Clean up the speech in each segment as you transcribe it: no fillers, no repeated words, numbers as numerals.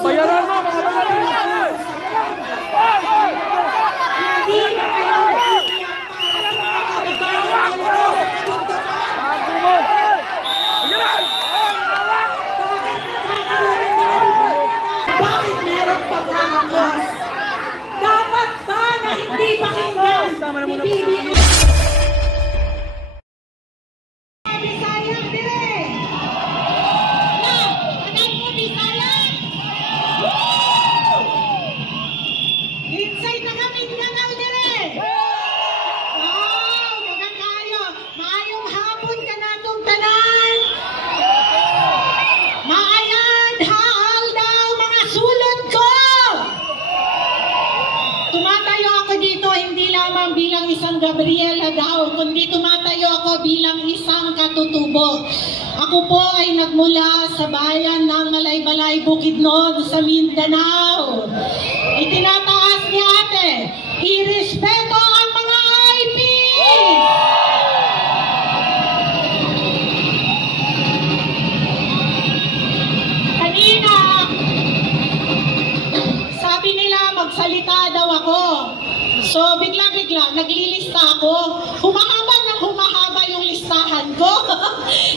bayaran mo, mga bayaran! Bakit meron pagkakakas? Dapat ba na hindi pakinggan? Ibibigay Gabriela daw, kundi tumatayo ako bilang isang katutubo. Ako po ay nagmula sa bayan ng Malay-Balay, Bukidnon sa Mindanao. Itinataas ni ate, irespeto ang mga IP! Kanina, sabi nila magsalita daw ako. So, bigla-bigla, naglilista ako. Humahaba yung listahan ko.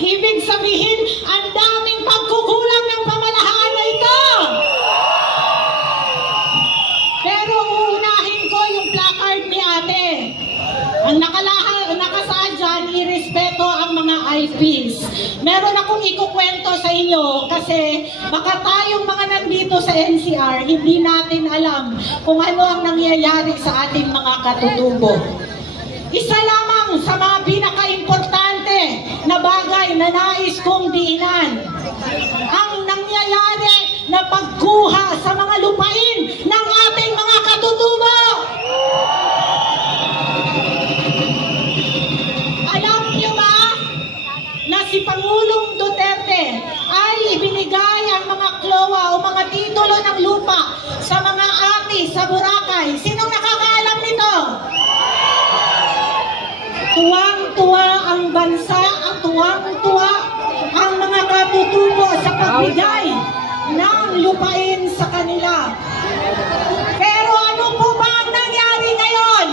Ibig sabihin, ang daming pagkukulang ng pamahalaan na ito. Pero uunahin ko yung placard ni ate. Ang nakasaad dyan, irespeto ang mga IPs. Meron akong ikukwento sa inyo kasi baka tayong mga nandito sa NCR, hindi natin alam kung ano ang nangyayari sa ating mga katutubo. Isa lamang sa mga pinaka-importante na bagay na nais kong diinan, ang nangyayari na pagkuha sa mga lupain ng ating mga katutubo. Alam niyo ba na si Pangulong Duterte ay ibinigay ang mga klowa o mga titulo ng lupa sa mga ati sa Boracay? Sinong nakakaalam nito? Tuwang-tuwa ang bansa at tuwang-tuwa ang mga katutubo sa pagbigay ng lupain sa kanila. Pero ano po ba ang nangyari ngayon?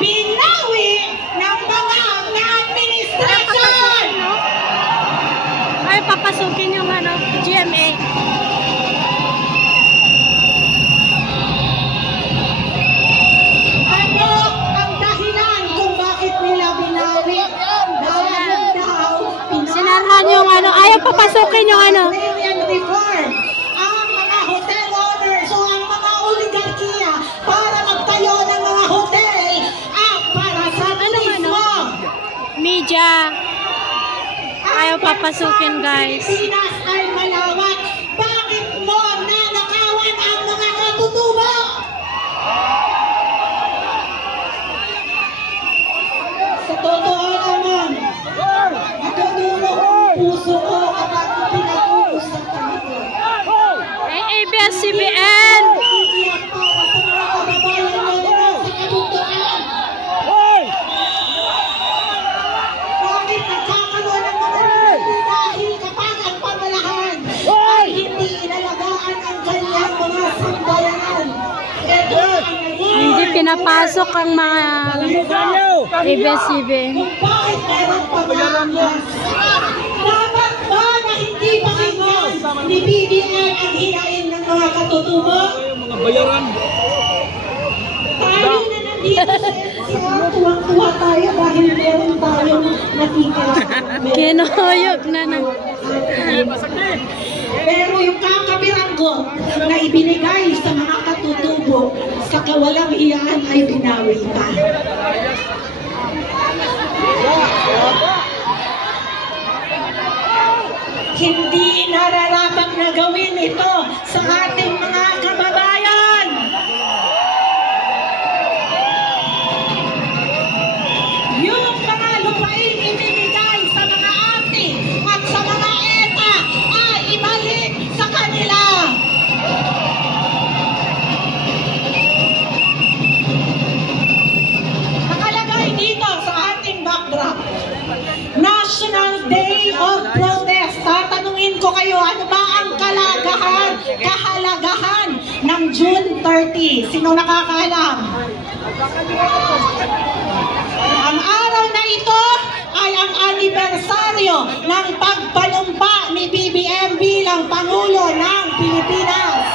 Binawi ng mga administrasyon! Ay, papasukin yung GMA. Ano ang dahilan kung bakit nila binawi? Dahil daw, Sinarhan yung ayaw papasukin yung reform ang mga hotel owners o ang mga oligarkiya para magtayo ng mga hotel at para sa turismo. Media. Ayaw papasukin, guys. Pilipinas ay malawak. Bakit mo nanakawan ang mga katutubo? Sa totoo naman, natutulo ang puso ko at ang pinag-uusapan ko. Ay, ABS-CBN! Iiyak para sa mga kababayan na nasa kabundukan. Bakit nagkakaroon ng mga review dahil kapag ang pamalahan ay hindi inalagaan ang kanyang mga sambayanan? Ito ang Hindi pinapasok ang mga ABS-CBN. kung bakit meron pagkakakas. Dapat ba na hindi pakinggan ni BBM ang hinain ng mga katutubo? Mga bayaran. Tayo na nandito sa NCR, tuwang-tuwa tayo dahil meron tayong natitira. Kinoyog na ng... Pero yung kakabiranggo na ibinigay sa mga katutubo sa kawalang iyaan ay binawi pa. Hindi nararapat na gawin ito sa ating mga kababayan. Yung mga lupain ibinigay sa mga ati at sa mga eta ay ibalik sa kanila. Nakalagay dito sa ating backdrop, National Day of Protest. Tatanungin ko kayo, ano ba ang Sino nakakaalam? Ang araw na ito ay ang anibersaryo ng pagpanumpa ni BBM bilang Pangulo ng Pilipinas.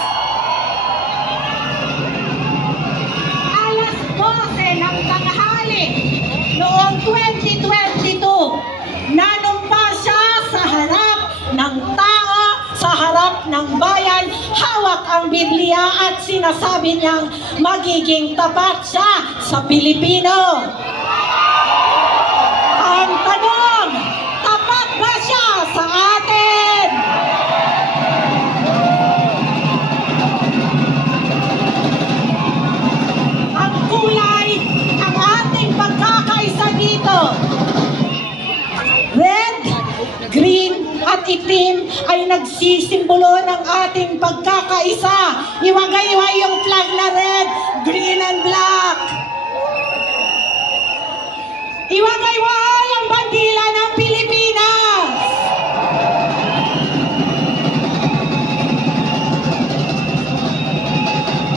Alas 12 ng tanghali noong 2022, nanumpa siya sa harap ng tao, sa harap ng bayan, hawak ang Biblia at sinasabi niyang magiging tapat siya sa Pilipino. Ang tanong, tapat ba siya sa atin? Ang kulay ng ating pagkakaisa dito, red, green, at itim ay nagsisimbolo ng ating pagkakaisa. Iwagay-iway yung flag na red, green, and black. Iwagay-iway ang bandila ng Pilipinas.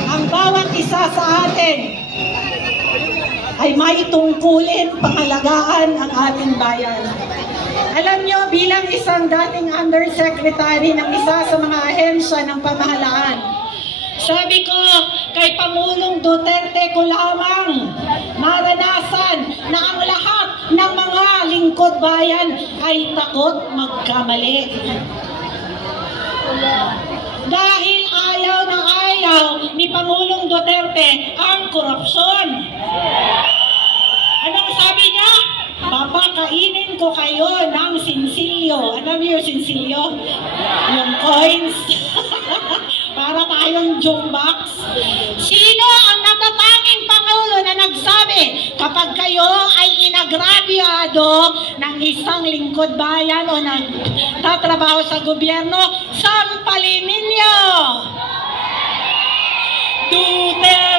Ang bawat isa sa atin ay may tungkulin pangalagaan ang ating bayan. Alam nyo, bilang isang dating undersecretary ng isa sa mga ahensya ng pamahalaan, sabi ko kay Pangulong Duterte ko lamang maranasan na ang lahat ng mga lingkod bayan ay takot magkamali. Dahil ayaw na ayaw ni Pangulong Duterte ang korupsyon. Anong sabi niya? Papakainin ko kayo ng sinsilyo. Alam niyo yung sinsilyo? Yung coins. Para tayong jukebox. Sino ang natatanging Pangulo na nagsabi kapag kayo ay inagrabyado ng isang lingkod bayan o nagtatrabaho sa gobyerno, sampalin ninyo? Duterte!